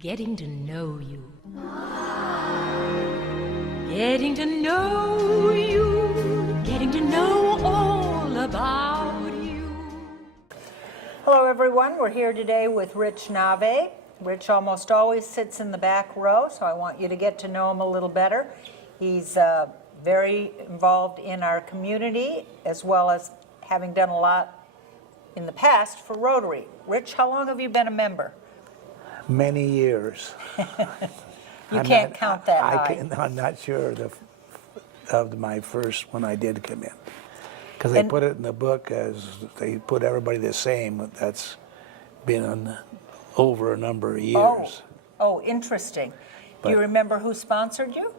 Getting to know you. Getting to know you. Getting to know all about you. Hello everyone, we're here today with Rich Nave. Rich almost always sits in the back row, so I want you to get to know him a little better. He's very involved in our community, as well as having done a lot in the past for Rotary. Rich, how long have you been a member? Many years. You can't count that high. I'm not sure of my first when I did come in. Because they put it in the book as they put everybody the same. That's been over a number of years. Oh, interesting. Do you remember who sponsored you?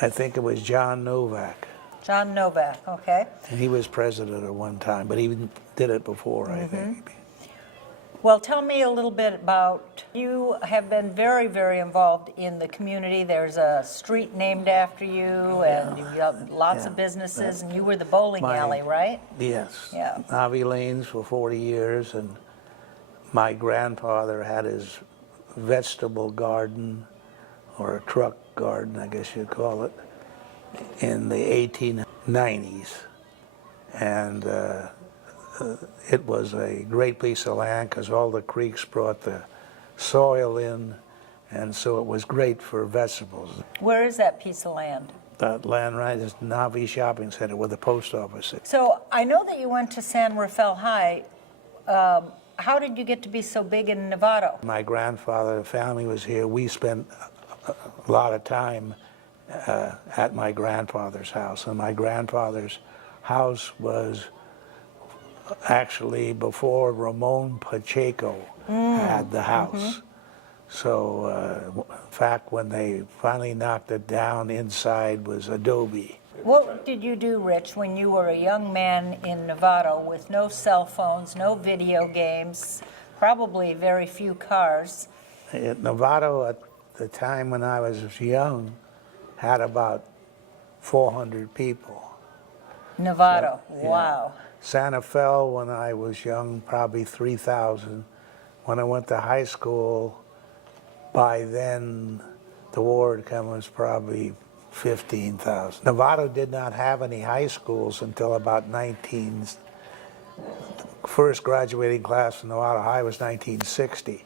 I think it was John Novak. John Novak, okay. And he was president at one time, but he did it before, I think. Well, tell me a little bit about, you have been very, very involved in the community. There's a street named after you, and you've got lots of businesses, and you were the bowling alley, right? Yes. Yeah. Nave Lanes for 40 years, and my grandfather had his vegetable garden, or a truck garden, I guess you'd call it, in the 1890s. And it was a great piece of land because all the creeks brought the soil in, and so it was great for vegetables. Where is that piece of land? That land right is Nave Shopping Center where the post office is. So I know that you went to San Rafael High. How did you get to be so big in Novato? My grandfather, the family was here. We spent a lot of time at my grandfather's house, and my grandfather's house was actually before Ramon Pacheco had the house. So, in fact, when they finally knocked it down, inside was adobe. What did you do, Rich, when you were a young man in Novato with no cell phones, no video games, probably very few cars? Novato, at the time when I was young, had about 400 people. Novato, So, wow. Santa Fe, when I was young, probably 3,000. When I went to high school, by then, the war had come, was probably 15,000. Novato did not have any high schools until about first graduating class in Novato High was 1960.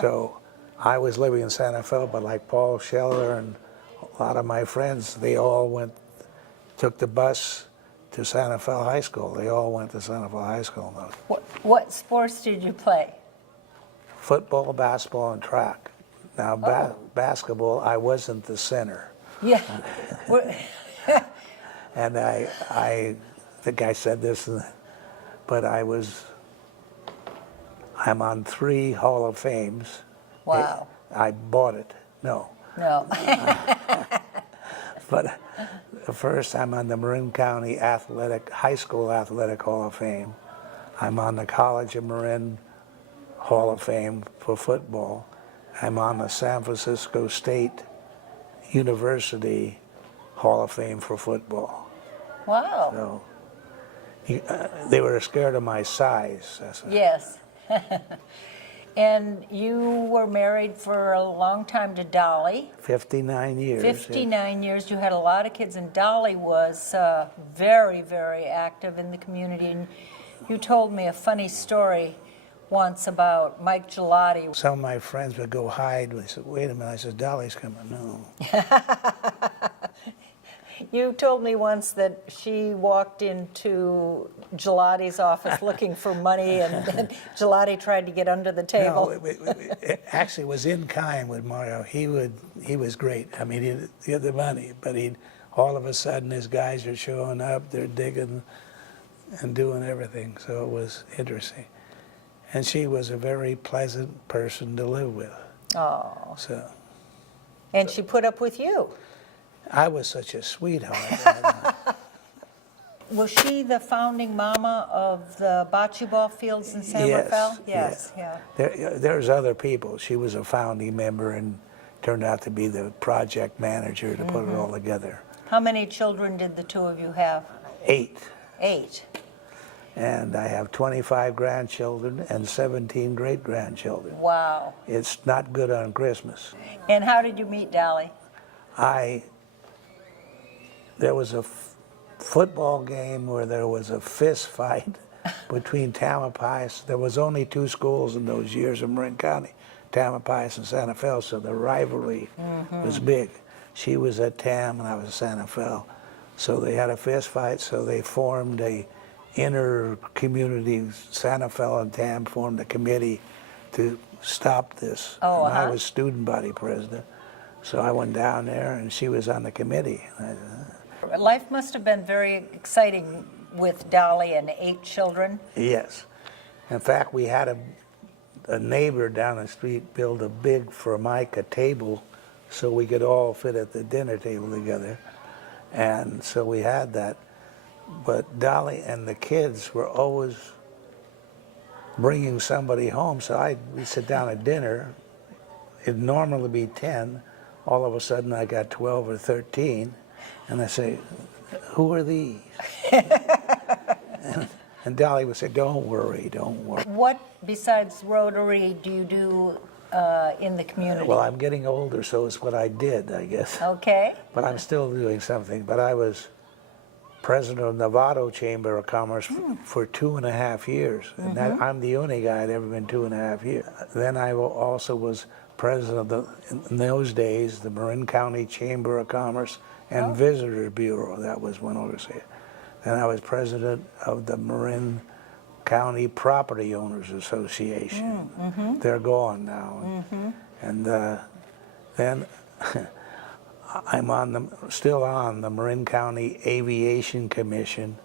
So I was living in Santa Fe, but like Paul Scheller and a lot of my friends, they all took the bus to Santa Fe High School. They all went to Santa Fe High School. What sports did you play? Football, basketball, and track. Now, basketball, I wasn't the center. Yeah. And I think I said this, but I'm on 3 Hall of Fames. Wow. I bought it. No. But first, I'm on the Marin County High School Athletic Hall of Fame. I'm on the College of Marin Hall of Fame for football. I'm on the San Francisco State University Hall of Fame for football. Wow. So they were scared of my size. Yes. And you were married for a long time to Dolly. 59 years. 59 years. You had a lot of kids, and Dolly was very, very active in the community. And you told me a funny story once about Mike Gelati. Some of my friends would go hide. They said, wait a minute. I said, Dolly's coming. No. You told me once that she walked into Gelati's office looking for money, and Gelati tried to get under the table. No, it actually was in kind with Mario. He was great. I mean, he had the money, but all of a sudden his guys are showing up. They're digging and doing everything. So it was interesting. And she was a very pleasant person to live with. Oh. So. And she put up with you. I was such a sweetheart. Was she the founding mama of the bocce ball fields in San Rafael? Yes. Yeah. There's other people. She was a founding member and turned out to be the project manager to put it all together. How many children did the two of you have? 8. 8. And I have 25 grandchildren and 17 great-grandchildren. Wow. It's not good on Christmas. And how did you meet Dolly? There was a football game where there was a fist fight between Tamalpais. There was only 2 schools in those years in Marin County, Tamalpais and Santa Fe, so the rivalry was big. She was at Tam and I was at Santa Fe. So they had a fist fight, so they formed a inter-community, Santa Fe and Tam formed a committee to stop this. Oh, and I was student body president. So I went down there and she was on the committee. Life must have been very exciting with Dolly and 8 children. Yes. In fact, we had a neighbor down the street build a big Formica table so we could all fit at the dinner table together. And so we had that. But Dolly and the kids were always bringing somebody home. So we'd sit down at dinner. It'd normally be 10. All of a sudden I got 12 or 13. And I say, who are these? and Dolly would say, don't worry, don't worry. What, besides Rotary, do you do in the community? Well, I'm getting older, so it's what I did, I guess. Okay. But I'm still doing something. But I was president of Novato Chamber of Commerce for 2.5 years. And I'm the only guy that ever been 2.5 years. Then I also was president of in those days, the Marin County Chamber of Commerce and Visitor Bureau. That was one organization. And I was president of the Marin County Property Owners Association. They're gone now. And then I'm still on the Marin County Aviation Commission,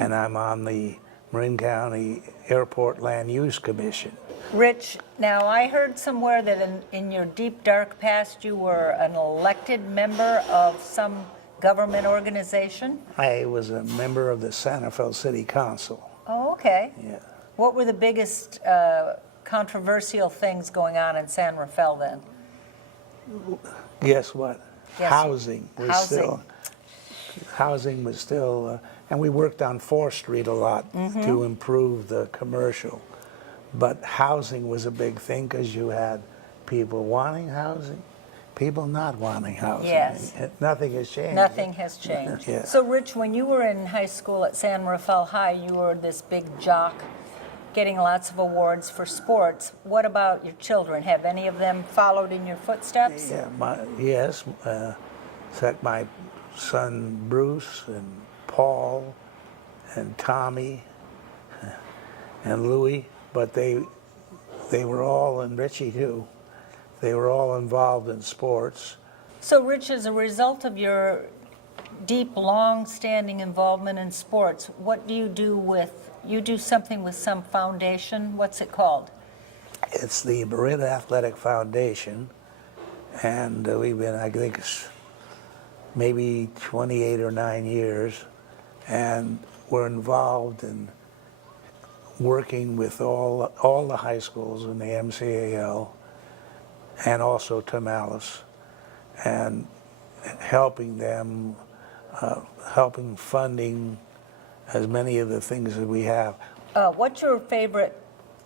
and I'm on the Marin County Airport Land Use Commission. Rich, now I heard somewhere that in your deep dark past you were an elected member of some government organization? I was a member of the Santa Fe City Council. Oh, okay. Yeah. What were the biggest controversial things going on in San Rafael then? Guess what? Yes. Housing was still, and we worked on 4th Street a lot to improve the commercial. But housing was a big thing because you had people wanting housing, people not wanting housing. Yes. Nothing has changed. Nothing has changed. Yeah. So, Rich, when you were in high school at San Rafael High, you were this big jock getting lots of awards for sports. What about your children? Have any of them followed in your footsteps? Yeah, yes. In fact, my son Bruce and Paul and Tommy and Louie, but they were all, and Richie too, they were all involved in sports. So, Rich, as a result of your deep, long-standing involvement in sports, what do you do with, you do something with some foundation, what's it called? It's the Marin Athletic Foundation, and we've been, I think, maybe 28 or 9 years, and we're involved in working with all the high schools in the MCAL, and also Tamales, and helping them, helping funding as many of the things that we have. What's your favorite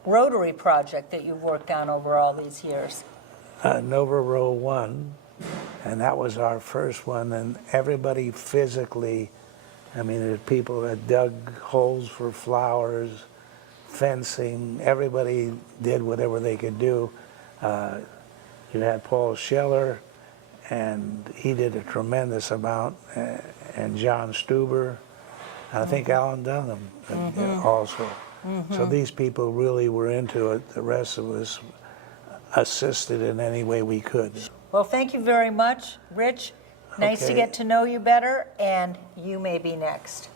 Rotary project that you've worked on over all these years? Nova Row 1, and that was our first one, and everybody physically, I mean, there's people that dug holes for flowers, fencing, everybody did whatever they could do. You had Paul Scheller, and he did a tremendous amount, and John Stuber, and I think Alan Dunham also. So these people really were into it. The rest of us assisted in any way we could. Well, thank you very much, Rich. Nice to Okay. get to know you better, and you may be next.